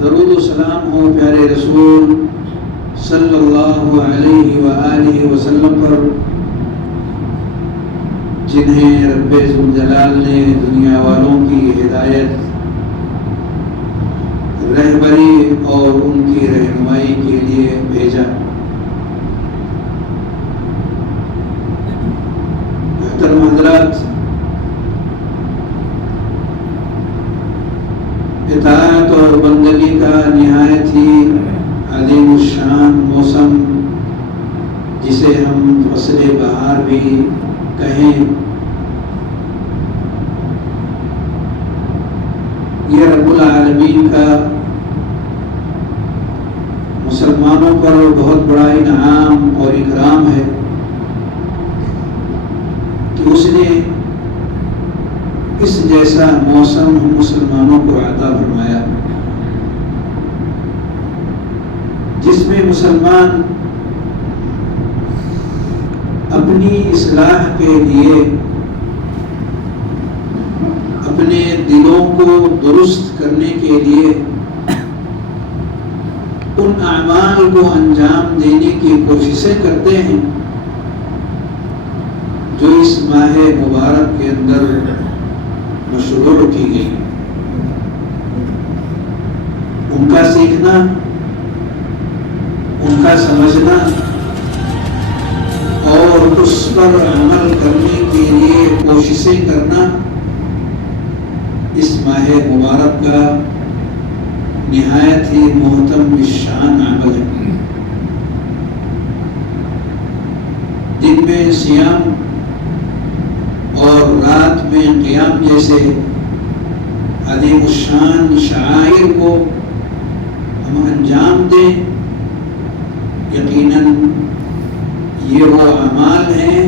درود و سلام ہو پیارے رسول صلی اللہ علیہ وآلہ وسلم پر، جنہیں رب ذوالجلال نے دنیا والوں کی ہدایت، رہبری اور ان کی رہنمائی کے لیے بھیجا۔ محترم حضرات، اطاعت اور بندگی کا نہایت ہی عظیم الشان موسم، جسے ہم فصل بہار بھی کہیں، یہ رب العالمین کا مسلمانوں پر بہت بڑا انعام اور اکرام ہے کہ اس نے اس جیسا موسم ہم مسلمانوں کو عطا فرمایا، جس میں مسلمان اپنی اصلاح کے لیے اپنے دلوں کو درست کرنے کے لیے ان اعمال کو انجام دینے کی کوششیں کرتے ہیں جو اس ماہ مبارک کے اندر مشروع کی گئی۔ ان کا سیکھنا، ان کا سمجھنا اور اس پر عمل کرنے کے لیے کوششیں کرنا اس ماہ مبارک کا نہایت ہی محترم الشان عمل ہے۔ دن میں صیام اور رات میں قیام جیسے عظیم الشان شعائر کو ہم انجام دیں، یقیناً یہ وہ اعمال ہیں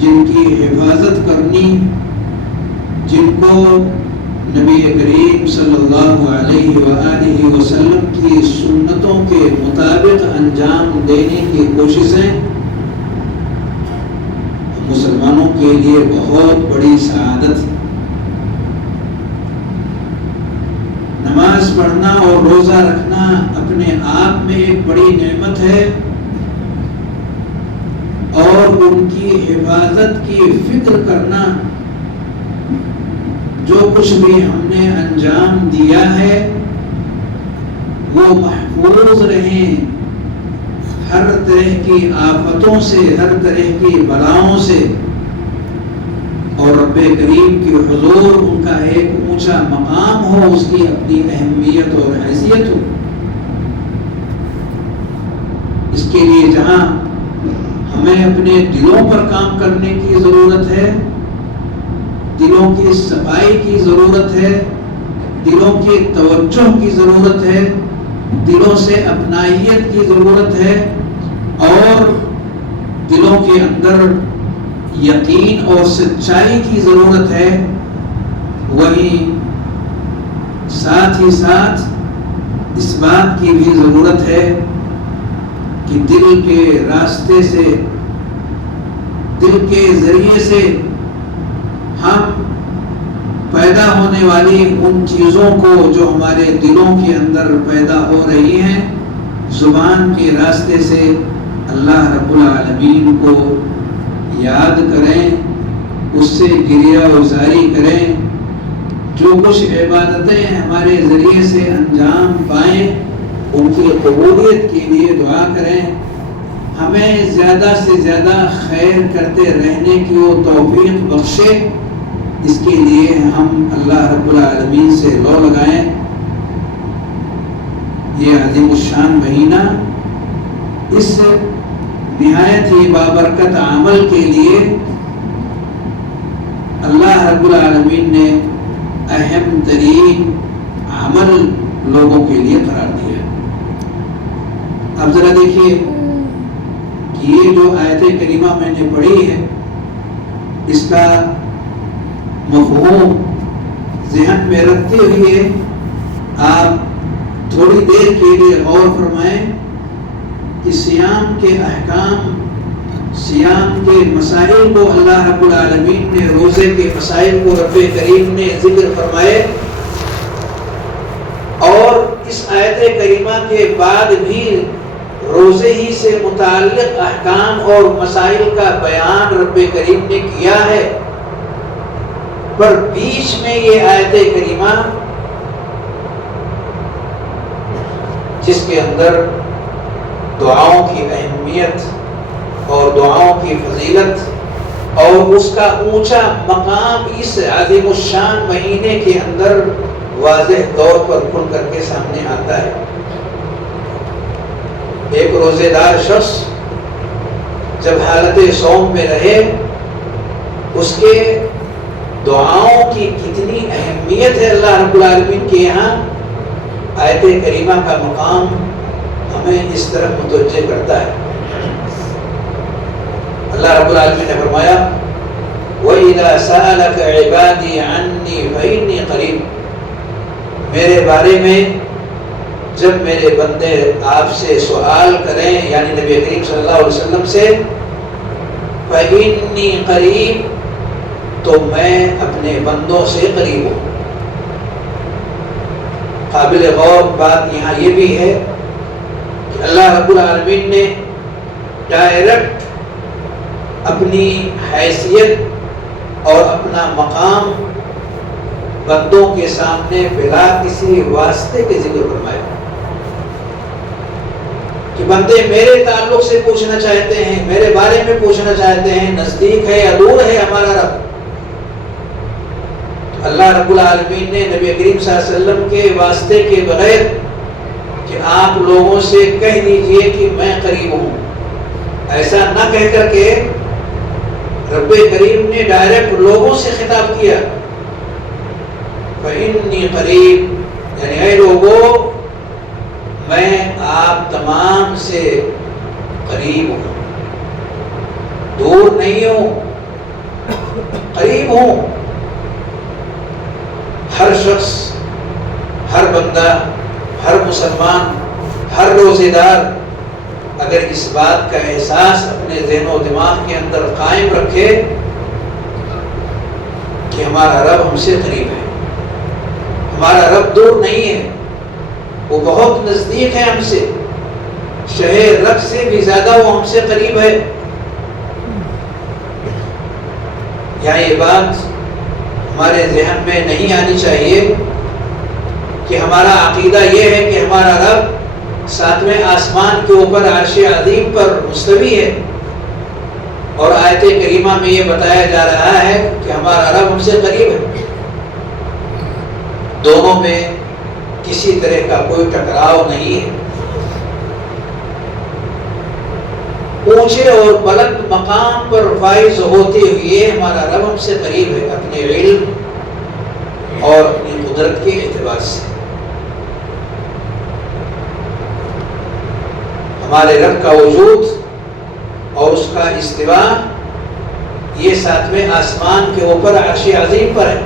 جن کی حفاظت کرنی، جن کو نبی کریم صلی اللہ علیہ وآلہ وسلم کی سنتوں کے مطابق انجام دینے کی کوششیں مسلمانوں کے لیے بہت بڑی سعادت ہے۔ نماز پڑھنا اور روزہ رکھنا اپنے آپ میں ایک بڑی نعمت ہے، اور ان کی حفاظت کی فکر کرنا، جو کچھ بھی ہم نے انجام دیا ہے وہ محفوظ رہیں ہر طرح کی آفتوں سے، ہر طرح کی بلاؤں سے، اور رب کریم کی حضور ان کا ایک اونچا مقام ہو، اس کی اپنی اہمیت اور حیثیت ہو۔ اس کے لیے جہاں ہمیں اپنے دلوں پر کام کرنے کی ضرورت ہے، دلوں کی صفائی کی ضرورت ہے، دلوں کی توجہ کی ضرورت ہے، دلوں سے اپنائیت کی ضرورت ہے، اور دلوں کے اندر یقین اور سچائی کی ضرورت ہے، وہیں ساتھ ہی ساتھ اس بات کی بھی ضرورت ہے کہ دل کے راستے سے، دل کے ذریعے سے ہم پیدا ہونے والی ان چیزوں کو جو ہمارے دلوں کے اندر پیدا ہو رہی ہیں، زبان کے راستے سے اللہ رب العالمین کو یاد کریں، اس سے گریہ گزاری کریں، جو کچھ عبادتیں ہمارے ذریعے سے انجام پائیں ان کی قبولیت کے لیے دعا کریں، ہمیں زیادہ سے زیادہ خیر کرتے رہنے کی وہ توفیق بخشے۔ اس کے لیے ہم اللہ رب العالمین سے لو لگائیں۔ یہ عظیم الشان مہینہ اس نہایت ہی بابرکت عمل کے لیے اللہ رب العالمین نے اہم ترین عمل لوگوں کے لیے قرار دیا۔ اب ذرا دیکھیے کہ یہ جو آیت کریمہ میں نے پڑھی ہے، اس کا مفہوم ذہن میں رکھتے ہوئے آپ تھوڑی دیر کے لیے غور فرمائیں کہ صیام کے احکام، صیام کے مسائل کو اللہ رب العالمین نے، روزے کے مسائل کو رب کریم نے ذکر فرمائے، اور اس آیت کریمہ کے بعد بھی روزے ہی سے متعلق احکام اور مسائل کا بیان رب کریم نے کیا ہے، پر بیچ میں یہ آیت کریمہ جس کے اندر دعاؤں کی اہمیت اور دعاؤں کی فضیلت اور اس کا اونچا مقام اس عظیم الشان مہینے کے اندر واضح طور پر کھل کر کے سامنے آتا ہے۔ ایک روزے دار شخص جب حالت صوم میں رہے، اس کے دعاؤں کی کتنی اہمیت ہے اللہ رب العالمین کے یہاں، آیت کریمہ کا مقام ہمیں اس طرح متوجہ کرتا ہے۔ اللہ رب العالمین نے فرمایا وَإِذَا سَأَلَكَ عِبَادِي عَنِّي فَإِنِّي قَرِيبٌ، میرے بارے میں جب میرے بندے آپ سے سوال کریں، یعنی نبی کریم صلی اللہ علیہ وسلم سے، فَإِنِّي قَرِيبٌ، تو میں اپنے بندوں سے قریب ہوں۔ قابل غور بات یہاں یہ بھی ہے کہ اللہ رب العالمین نے ڈائریکٹ اپنی حیثیت اور اپنا مقام بندوں کے سامنے بلا کسی واسطے کے ذکر فرمایا کہ بندے میرے تعلق سے پوچھنا چاہتے ہیں، میرے بارے میں پوچھنا چاہتے ہیں، نزدیک ہے یا دور ہے ہمارا رب۔ تو اللہ رب العالمین نے نبی کریم صلی اللہ علیہ وسلم کے واسطے کے بغیر کہ آپ لوگوں سے کہہ دیجئے کہ میں قریب ہوں، ایسا نہ کہہ کر کے رب کریم نے ڈائریکٹ لوگوں سے خطاب کیا، فَإِنِّي قَرِيبٌ، یعنی اے لوگوں میں آپ تمام سے قریب ہوں، دور نہیں ہوں، قریب ہوں۔ ہر شخص، ہر بندہ، ہر مسلمان، ہر روزے دار اگر اس بات کا احساس اپنے ذہن و دماغ کے اندر قائم رکھے کہ ہمارا رب ہم سے قریب ہے، ہمارا رب دور نہیں ہے، وہ بہت نزدیک ہے ہم سے، شہر رب سے بھی زیادہ وہ ہم سے قریب ہے، یا یہ بات ہمارے ذہن میں نہیں آنی چاہیے کہ ہمارا عقیدہ یہ ہے کہ ہمارا رب ساتویں آسمان کے اوپر عرش عظیم پر مستوی ہے، اور آیت کریمہ میں یہ بتایا جا رہا ہے کہ ہمارا رب ہم سے قریب ہے۔ دونوں میں کسی طرح کا کوئی ٹکراؤ نہیں ہے۔ اونچے اور بلند مقام پر فائز ہوتے ہوئے ہمارا رب ہم سے قریب ہے، اپنے علم اور اپنی قدرت کے اعتبار سے۔ ہمارے رب کا وجود اور اس کا استوا یہ ساتویں آسمان کے اوپر عرش عظیم پر ہے۔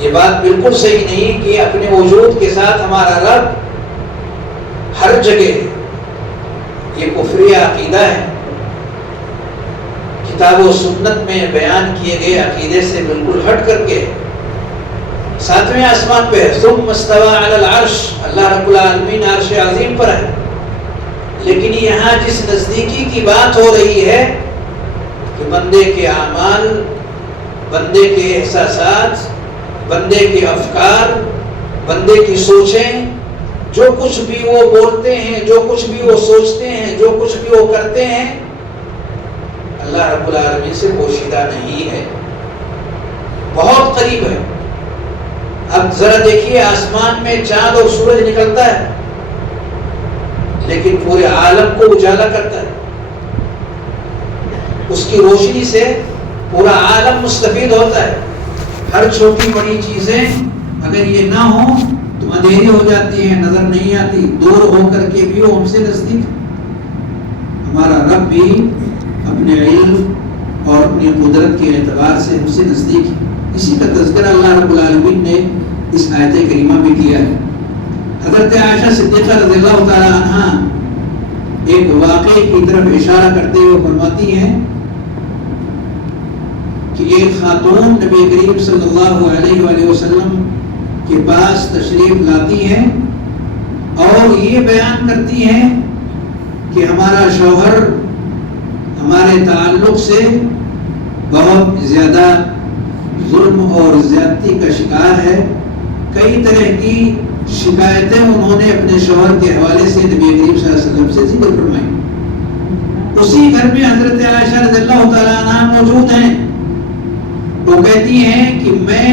یہ بات بالکل صحیح نہیں کہ اپنے وجود کے ساتھ ہمارا رب ہر جگہ ہے، یہ کفری عقیدہ ہے، کتاب و سنت میں بیان کیے گئے عقیدے سے بالکل ہٹ کر کے ساتویں آسمان پہ ہے۔ ثم استوى علی العرش، اللہ رب العالمین عرش عظیم پر ہے، لیکن یہاں جس نزدیکی کی بات ہو رہی ہے کہ بندے کے اعمال، بندے کے احساسات، بندے کے افکار، بندے کی سوچیں، جو کچھ بھی وہ بولتے ہیں، جو کچھ بھی وہ سوچتے ہیں، جو کچھ بھی وہ کرتے ہیں، اللہ رب العالمین سے پوشیدہ نہیں ہے، بہت قریب ہے۔ اب ذرا دیکھیے آسمان میں چاند اور سورج نکلتا ہے لیکن پورے عالم کو اجالا کرتا ہے، اس کی روشنی سے پورا عالم مستفید ہوتا ہے۔ ہر چھوٹی بڑی چیزیں اگر یہ نہ ہوں تو اندھیری ہو جاتی ہیں، نظر نہیں آتی، دور ہو کر کے بھی وہ ہم سے نزدیک۔ ہمارا رب بھی اپنے علم اور اپنی قدرت کے اعتبار سے ہم سے نزدیک ہے۔ اسی کا تذکرہ اللہ رب العالمین نے اس آیت کریمہ میں کیا ہے۔ حضرت عائشہ صدیقہ رضی اللہ تعالی عنہ ایک واقعے کی طرف اشارہ کرتے ہوئے فرماتی ہیں کہ ایک خاتون نبی کریم صلی اللہ علیہ وآلہ وسلم کے پاس تشریف لاتی ہیں اور یہ بیان کرتی ہیں کہ ہمارا شوہر ہمارے تعلق سے بہت زیادہ ظلم اور زیادتی کا شکار ہے. کئی طرح کی شکایتیں انہوں نے اپنے شوہر کے حوالے سے نبی کریم صلی اللہ علیہ وسلم سے ذکر فرمائی. اسی گھر میں حضرت عائشہ رضی اللہ تعالیٰ عنہ موجود ہیں. وہ کہتی ہیں کہ میں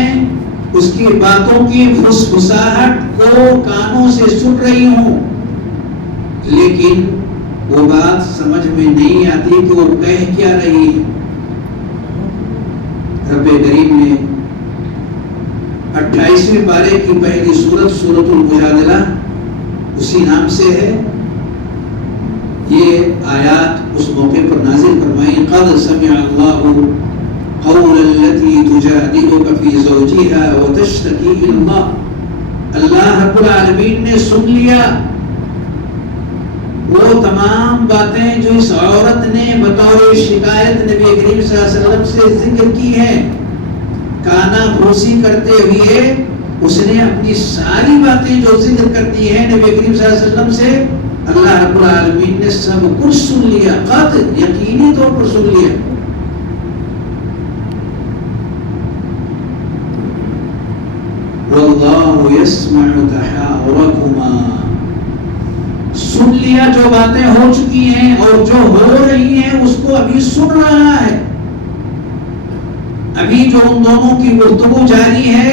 اس کی باتوں کی فسفساہٹ کو کانوں سے سن رہی ہوں، لیکن وہ بات سمجھ میں نہیں آتی کہ وہ کہہ کیا رہی ہے. رب کریم نے 28ویں پارے کی پہلی سورت سورۃ المجادلہ اسی نام سے ہے. یہ آیات اس موقع پر نازل فرمائی. قد سمع اللہ قول التي تجادلك في زوجها وتشتكي الى اللہ. اللہ رب العالمین نے سن لیا وہ تمام باتیں جو اس عورت نے بطور شکایت نبی کریم صلی اللہ علیہ وسلم سے ذکر کی ہیں. کانا پھوسی کرتے ہوئے اس نے اپنی ساری باتیں جو ذکر کرتی ہیں نبی کریم صلی اللہ علیہ وسلم سے اللہ رب العالمین نے سب کچھ سن لیا. قد یقینی طور پر سن لیا. واللہ یسمع تحاورکما. سن لیا جو باتیں ہو چکی ہیں اور جو ہو رہی ہیں اس کو ابھی سن رہا ہے. ابھی جو ان دونوں کی گفتگو جاری ہے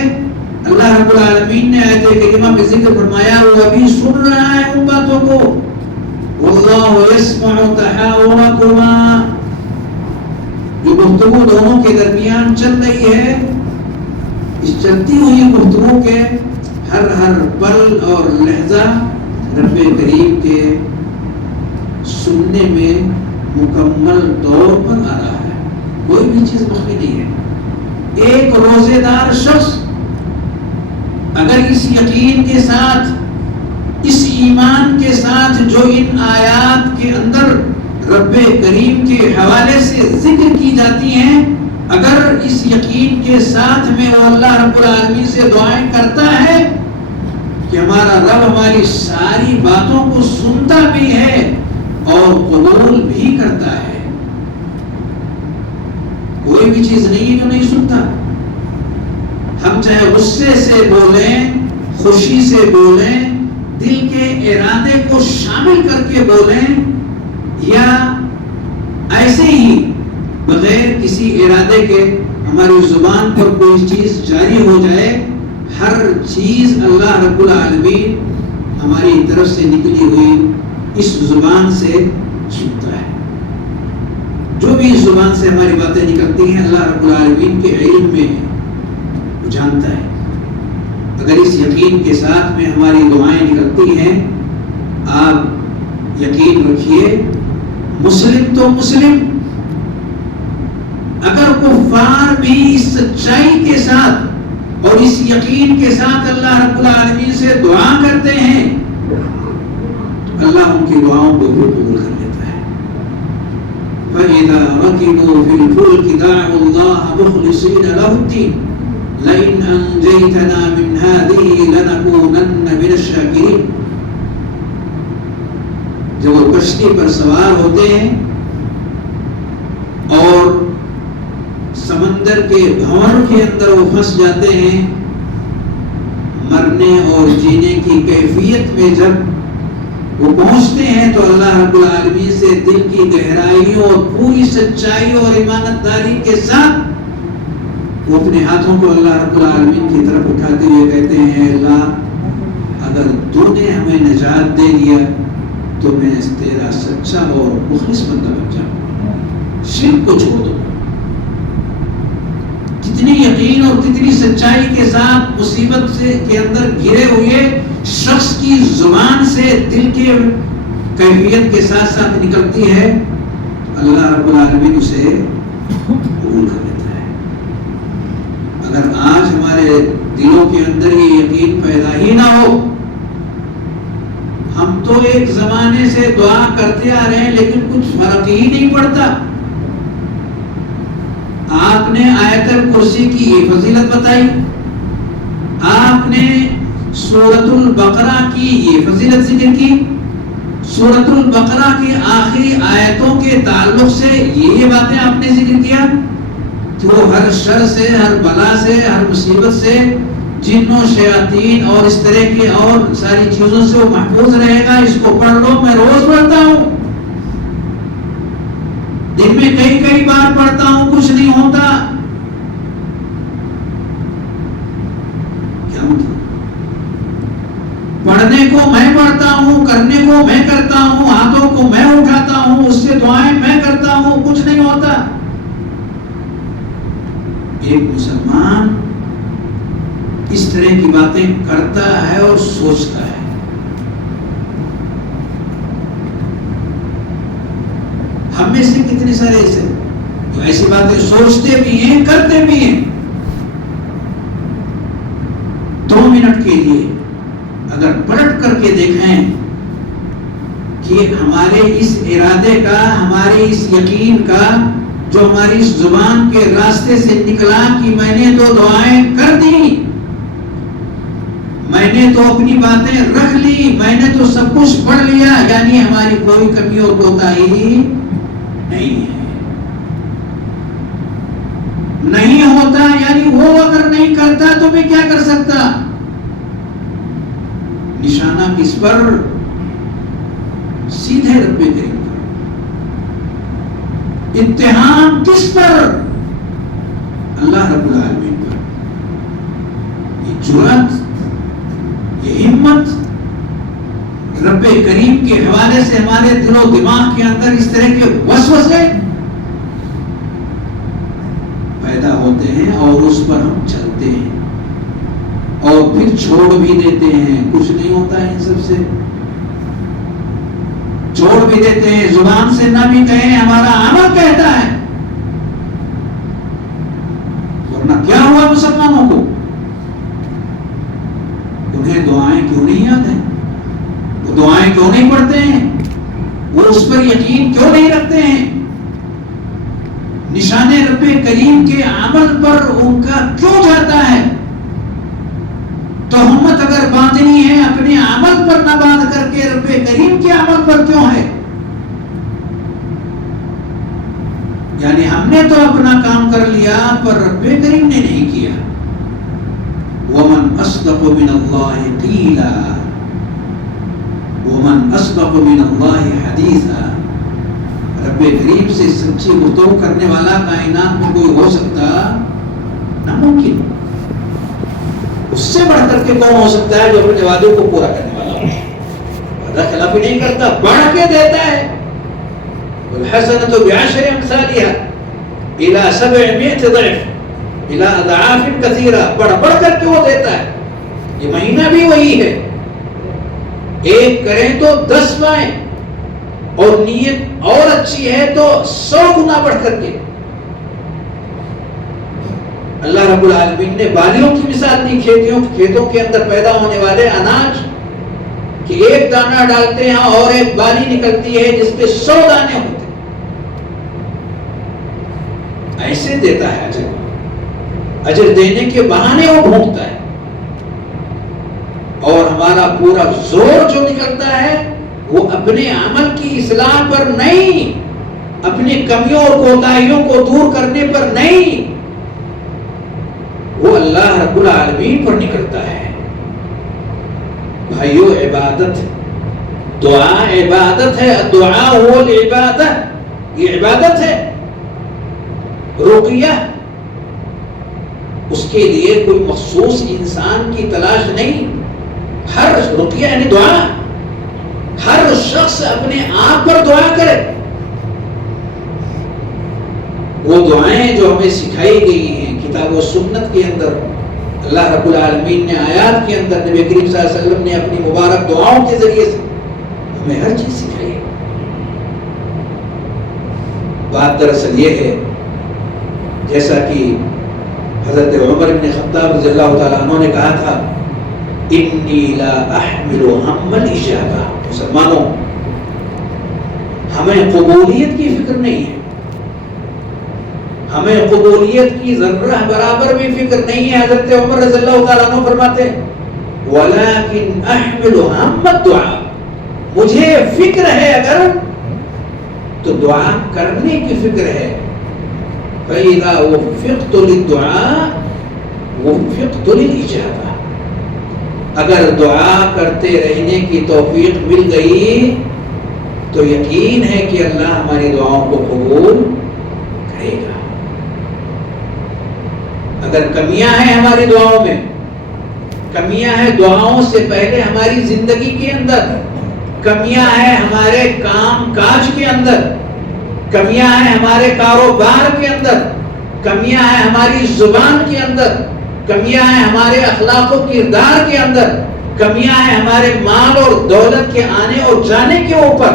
اللہ رب العالمین نے آیت کریمہ میں ذکر فرمایا وہ ابھی سن رہا ہے ان باتوں کو. واللہ یسمع تحاورکما. جو گفتگو دونوں کے درمیان چل رہی ہے اس چلتی ہوئی گفتگو کے ہر پل اور لہجہ رب کریم کے سننے میں مکمل طور پر آ رہا ہے. کوئی بھی چیز مخفی نہیں ہے. ایک روزے دار شخص اگر اس یقین کے ساتھ اس ایمان کے ساتھ جو ان آیات کے اندر رب کریم کے حوالے سے ذکر کی جاتی ہیں اگر اس یقین کے ساتھ میں وہ اللہ رب العالمین سے دعائیں کرتا ہے کہ ہمارا رب ہماری ساری باتوں کو سنتا بھی ہے اور قبول بھی کرتا ہے. کوئی بھی چیز نہیں ہے جو نہیں سنتا. ہم چاہے غصے سے بولیں، خوشی سے بولیں، دل کے ارادے کو شامل کر کے بولیں یا ایسے ہی بغیر کسی ارادے کے ہماری زبان پر کوئی چیز جاری ہو جائے، ہر چیز اللہ رب العالمین ہماری طرف سے نکلی ہوئی اس زبان سے سنتا ہے. جو بھی اس زبان سے ہماری باتیں نکلتی ہیں اللہ رب العالمین کے علم میں وہ جانتا ہے. اگر اس یقین کے ساتھ میں ہماری دعائیں نکلتی ہیں آپ یقین رکھیے مسلم تو مسلم اگر کفار بھی اس سچائی کے ساتھ اور اس یقین کے ساتھ اللہ رب العالمین سے دعا کرتے ہیں تو اللہ ان کی دعاؤں کو قبول کر لیتا ہے. فَإِذَا رَكِبُوا فِي الْفُلْكِ دَعُوا اللَّهَ مُخْلِصِينَ لَهُ الدِّينَ لَئِنْ أَنْجَيْتَنَا مِنْ هَذِهِ لَنَكُونَنَّ مِنَ الشَّاكِرِينَ. جب وہ کشتی پر سوار ہوتے ہیں اور سمندر کے بھنور کے اندر وہ پھنس جاتے ہیں، مرنے اور جینے کی کیفیت میں جب وہ پہنچتے ہیں تو اللہ رب العالمین سے دل کی گہرائیوں اور پوری سچائی اور ایمانت داری کے ساتھ وہ اپنے ہاتھوں کو اللہ رب العالمین کی طرف اٹھاتے ہوئے کہتے ہیں اللہ اگر تو نے ہمیں نجات دے دیا تو میں تیرا سچا اور مخلص بندہ بن جاؤں، شرک کو چھوڑ دو. کتنی یقین اور کتنی سچائی کے ساتھ مصیبت سے کے اندر گھرے ہوئے شخص کی زبان سے دل کے کیفیت کے ساتھ ساتھ نکلتی ہے اللہ رب العالمین اسے قبول کر لیتا ہے. اگر آج ہمارے دلوں کے اندر یہ یقین پیدا ہی نہ ہو، ہم تو ایک زمانے سے دعا کرتے آ رہے ہیں لیکن کچھ فرق ہی نہیں پڑتا. آپ نے آیت الکرسی کی یہ فضیلت بتائی، آپ نے سورۃ البقرہ کی یہ فضیلت ذکر کی، سورۃ البقرہ کی آخری آیتوں کے تعلق سے یہ باتیں آپ نے ذکر کیا کہ وہ ہر شر سے، ہر بلا سے، ہر مصیبت سے، جنوں شیاطین اور اس طرح کی اور ساری چیزوں سے وہ محفوظ رہے گا. اس کو پڑھ لو. میں روز پڑھتا ہوں، دن میں کئی بار پڑھتا ہوں، کچھ نہیں ہوتا. کیا مطلب؟ پڑھنے کو میں پڑھتا ہوں، کرنے کو میں کرتا ہوں، ہاتھوں کو میں اٹھاتا ہوں، اس سے دعائیں میں کرتا ہوں، کچھ نہیں ہوتا. ایک مسلمان اس طرح کی باتیں کرتا ہے اور سوچتا ہے. ہم میں سے کتنے سارے ایسے جو ایسی باتیں سوچتے بھی ہیں، کرتے بھی ہیں. 2 منٹ کے لیے اگر پلٹ کر کے دیکھیں کہ ہمارے اس ارادے کا، ہمارے اس یقین کا جو ہماری اس زبان کے راستے سے نکلا کہ میں نے تو دعائیں کر دی، میں نے تو اپنی باتیں رکھ لی، میں نے تو سب کچھ پڑھ لیا، یعنی ہماری کوئی کمی اور کوتاہی نہیں ہے. نہیں ہوتا یعنی وہ اگر نہیں کرتا تو میں کیا کر سکتا؟ نشانہ کس پر؟ سیدھے رب کریم پر. امتحان کس پر؟ اللہ رب العالمین پر. یہ جرأت، یہ ہمت رب کریم کے حوالے سے ہمارے دل و دماغ کے اندر اس طرح کے وسوسے پیدا ہوتے ہیں اور اس پر ہم چلتے ہیں اور پھر چھوڑ بھی دیتے ہیں. کچھ نہیں ہوتا ہے ان سب سے، چھوڑ بھی دیتے ہیں. زبان سے نہ بھی کہیں، ہمارا عمل کہتا ہے. ورنہ کیا ہوا مسلمانوں کو؟ انہیں دعائیں کیوں نہیں یاد ہیں؟ وہ دعائیں کیوں نہیں پڑھتے ہیں؟ وہ اس پر یقین کیوں نہیں رکھتے ہیں؟ نشان رب کریم کے عمل پر ان کا کیوں جاتا ہے؟ تو ہمت اگر باندھنی ہے اپنے عمل پر نہ باندھ کر کے رب کریم کے عمل پر کیوں ہے؟ یعنی ہم نے تو اپنا کام کر لیا پر رب کریم نے نہیں کیا. وَمَنْ أَصْدَقُ مِنَ اللَّهِ قِيلًا وَمَنْ أَصْدَقُ مِنَ اللَّهِ حَدِيثًا. رب کریم سے سچی گفتگو کرنے والا کائنات میں کوئی ہو سکتا؟ ناممکن. اس سے بڑھ کر کے کون ہو سکتا ہے جو اپنے وعدے کو پورا کرنے والا ہو؟ وعدہ خلافی نہیں کرتا، بڑھ کے دیتا ہے. وَالْحَسَنَةُ بِعَشْرِ أَمْثَالِهَا إِلَى 700 ضِعْفٍ إِلَى أَضْعَافٍ كَثِيرَةٍ. بڑھ کر کے وہ دیتا ہے. یہ مہینہ بھی وہی ہے، ایک کریں تو 10 پائیں اور نیت اور اچھی ہے تو 100 گنا بڑھ کر کے. اللہ رب العالمین نے بالیوں کی مثال دی. کھیتوں کے اندر پیدا ہونے والے اناج کہ ایک دانہ ڈالتے ہیں اور ایک بالی نکلتی ہے جس پہ 100 دانے ہوتے ہیں. ایسے دیتا ہے اجر. اجر دینے کے بہانے وہ ڈھونڈتا ہے. اور ہمارا پورا زور جو نکلتا ہے وہ اپنے عمل کی اصلاح پر نہیں، اپنی کمیوں اور کوتاہیوں کو دور کرنے پر نہیں، وہ اللہ رب العالمین پر نکلتا ہے. بھائیو، عبادت، دعا عبادت ہے. دعا هو العبادت، یہ عبادت ہے. رقیہ، اس کے لیے کوئی مخصوص انسان کی تلاش نہیں. ہر رقیہ یعنی دعا، ہر شخص اپنے آپ پر دعا کرے. وہ دعائیں جو ہمیں سکھائی گئی ہیں کتاب و سنت کے اندر، اللہ رب العالمین نے آیات کے اندر، نبی کریم صلی اللہ علیہ وسلم نے اپنی مبارک دعاؤں کے ذریعے سے ہمیں ہر چیز سکھائی ہے. بات دراصل یہ ہے جیسا کہ حضرت عمر بن خطاب رضی اللہ تعالیٰ عنہ نے کہا تھا، انی لا احمل ہم الاجابہ. مسلمانوں، ہمیں قبولیت کی فکر نہیں ہے، ہمیں قبولیت کی ذرہ برابر بھی فکر نہیں ہے. حضرت عمر رضی اللہ تعالیٰ عنہ فرماتے ہیں ولیکن احمل ہم الدعاء، مجھے فکر ہے اگر تو دعا کرنے کی فکر ہے. فَإِذَا وُفِّقْتُ لِلدُّعَاءِ وُفِّقْتُ لِلْإِجَابَةِ، اگر دعا کرتے رہنے کی توفیق مل گئی تو یقین ہے کہ اللہ ہماری دعاؤں کو قبول کرے گا. اگر کمیاں ہیں ہماری دعاؤں میں، کمیاں ہیں دعاؤں سے پہلے ہماری زندگی کے اندر، کمیاں ہیں ہمارے کام کاج کے اندر، کمیاں ہیں ہمارے کاروبار کے اندر، کمیاں ہیں ہماری زبان کے اندر، کمیاں ہیں ہمارے اخلاق و کردار کے اندر، کمیاں ہیں ہمارے مال اور دولت کے آنے اور جانے کے اوپر،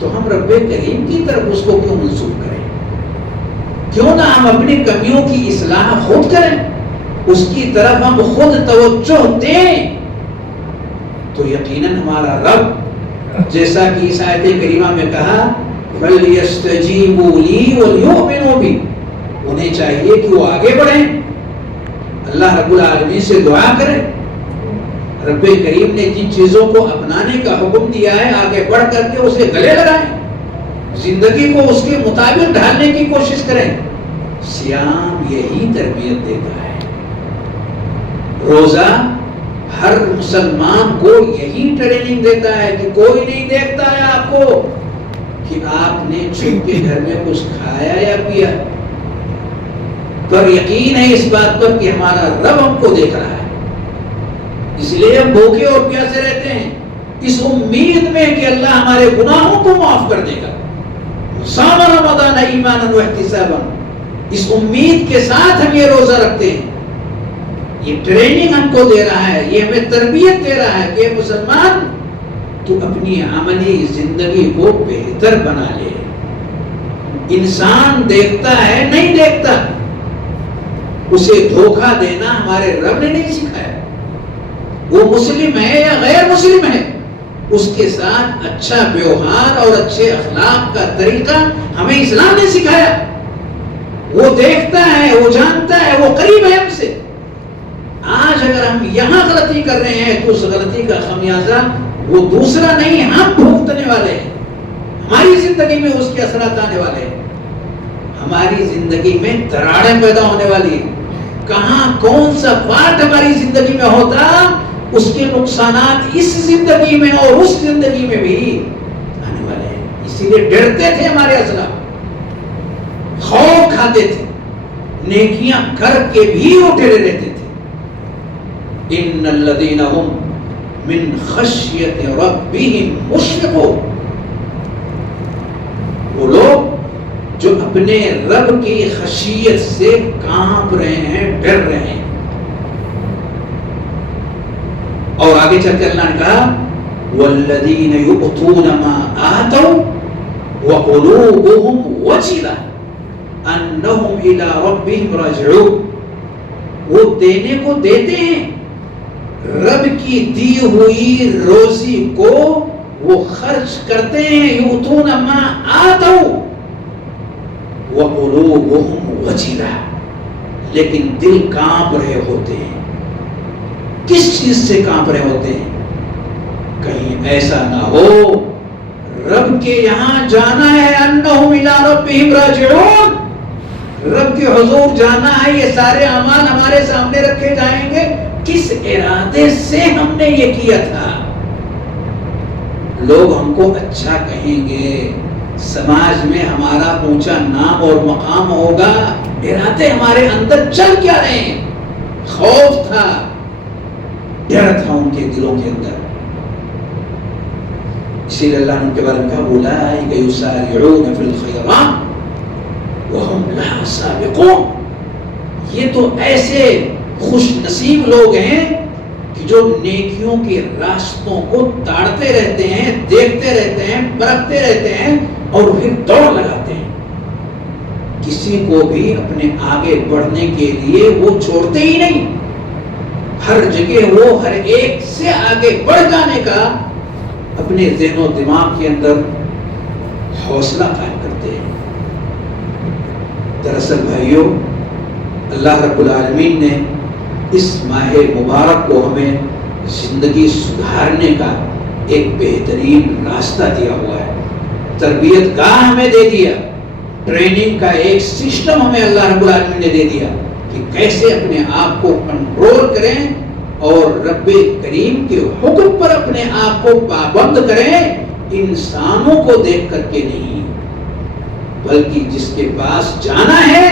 تو ہم رب کریم کی طرف اس کو کیوں منسوب کریں؟ کیوں نہ ہم اپنی کمیوں کی اصلاح خود کریں، اس کی طرف ہم خود توجہ دیں. تو یقیناً ہمارا رب جیسا کہ اس آیت کریمہ میں کہا فَلْيَسْتَجِيبُوا لِي وَلْيُؤْمِنُوا بِي، انہیں چاہیے کہ وہ آگے بڑھیں، اللہ رب العالمین سے دعا کریں. رب کریم نے جن چیزوں کو اپنانے کا حکم دیا ہے آگے بڑھ کر کے اسے گلے لگائیں، زندگی کو اس کے مطابق ڈھالنے کی کوشش کریں. صیام یہی تربیت دیتا ہے، روزہ ہر مسلمان کو یہی ٹریننگ دیتا ہے کہ کوئی نہیں دیکھتا ہے آپ کو کہ آپ نے چھپ کے گھر میں کچھ کھایا یا پیا، پر یقین ہے اس بات پر کہ ہمارا رب ہم کو دیکھ رہا ہے، اس لیے ہم بھوکے اور پیاسے رہتے ہیں اس امید میں کہ اللہ ہمارے گناہوں کو معاف کر دے گا. صام رمضان ایمانا واحتسابا، اس امید کے ساتھ ہم یہ روزہ رکھتے ہیں. یہ ٹریننگ ہم کو دے رہا ہے، یہ ہمیں تربیت دے رہا ہے کہ مسلمان تو اپنی عملی زندگی کو بہتر بنا لے. انسان دیکھتا ہے نہیں دیکھتا، اسے دھوکہ دینا ہمارے رب نے نہیں سکھایا. وہ مسلم ہے یا غیر مسلم ہے، اس کے ساتھ اچھا ویوہار اور اچھے اخلاق کا طریقہ ہمیں اسلام نے سکھایا. وہ دیکھتا ہے، وہ جانتا ہے، وہ قریب ہے ہم سے. آج اگر ہم یہاں غلطی کر رہے ہیں تو اس غلطی کا خمیازہ وہ دوسرا نہیں ہم بھگتنے والے ہیں. ہماری زندگی میں اس کے اثرات آنے والے ہیں، ہماری زندگی میں دراڑیں پیدا ہونے والی ہیں. کہاں کون سا پارٹ ہماری زندگی میں ہوتا اس کے نقصانات اس زندگی میں اور اس زندگی میں بھی آنے والے ہیں. اسی لیے ڈرتے تھے ہمارے اسلاف، خوف کھاتے تھے، نیکیاں کر کے بھی وہ ڈرے رہتے تھے. ان الذین هم من خشیت ربهم مشفقون، وہ لوگ جو اپنے رب کی خشیت سے کانپ رہے ہیں، ڈر رہے ہیں. اور آگے چل کے اللہ نے کہا والذین یؤتون ما آتوا وقلوبهم وجلة انہم الی ربهم راجعون، وہ دینے کو دیتے ہیں، رب کی دی ہوئی روزی کو وہ خرچ کرتے ہیں. یؤتون ما آتوا وقلوبهم وجلة، لیکن دل کانپ رہے ہوتے ہیں. کس چیز سے کانپ رہے ہوتے ہیں؟ کہیں ایسا نہ ہو رب کے یہاں جانا ہے، انہم الی ربہم راجعون، رب کے حضور جانا ہے، یہ سارے اعمال ہمارے سامنے رکھے جائیں گے. کس ارادے سے ہم نے یہ کیا تھا؟ لوگ ہم کو اچھا کہیں گے، سماج میں ہمارا اونچا نام اور مقام ہوگا، ارادے ہمارے اندر چل کیا رہے ہیں؟ خوف تھا، ڈر تھا ان کے دلوں کے اندر. اسی لیے اللہ نے ان کے بارے میں کہا اولئک یسارعون فی الخیرات وہم لہا سابقون، یہ تو ایسے خوش نصیب لوگ ہیں کہ جو نیکیوں کے راستوں کو تاڑتے رہتے ہیں، دیکھتے رہتے ہیں، پرکھتے رہتے ہیں اور پھر دوڑ لگاتے ہیں. کسی کو بھی اپنے آگے بڑھنے کے لیے وہ چھوڑتے ہی نہیں، ہر جگہ وہ ہر ایک سے آگے بڑھ جانے کا اپنے ذہن و دماغ کے اندر حوصلہ قائم کرتے ہیں. دراصل بھائیوں، اللہ رب العالمین نے اس ماہ مبارک کو ہمیں زندگی سدھارنے کا ایک بہترین راستہ دیا ہوا ہے. تربیت گاہ ہمیں دے دیا, ٹریننگ کا ایک سسٹم ہمیں اللہ رب العالمین نے دے دیا کہ کیسے اپنے آپ کو کنٹرول کریں اور رب کریم کے حکم پر اپنے آپ کو پابند کریں, انسانوں کو دیکھ کر کے نہیں بلکہ جس کے پاس جانا ہے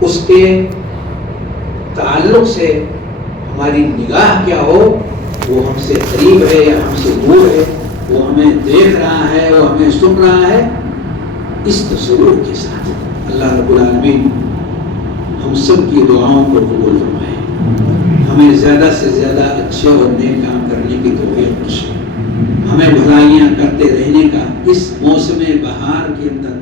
اس کے تعلق سے ہماری نگاہ کیا ہو, وہ ہم سے قریب ہے یا ہم سے دور ہے, وہ ہمیں دیکھ رہا ہے, وہ ہمیں سن رہا ہے, اس تصور کے ساتھ اللہ رب العالمین ہم سب کی دعاؤں کو قبول فرمائے, ہمیں زیادہ سے زیادہ اچھے اور نیک کام کرنے کی توفیق بخشے, ہمیں بھلائیاں کرتے رہنے کا اس موسم بہار کے اندر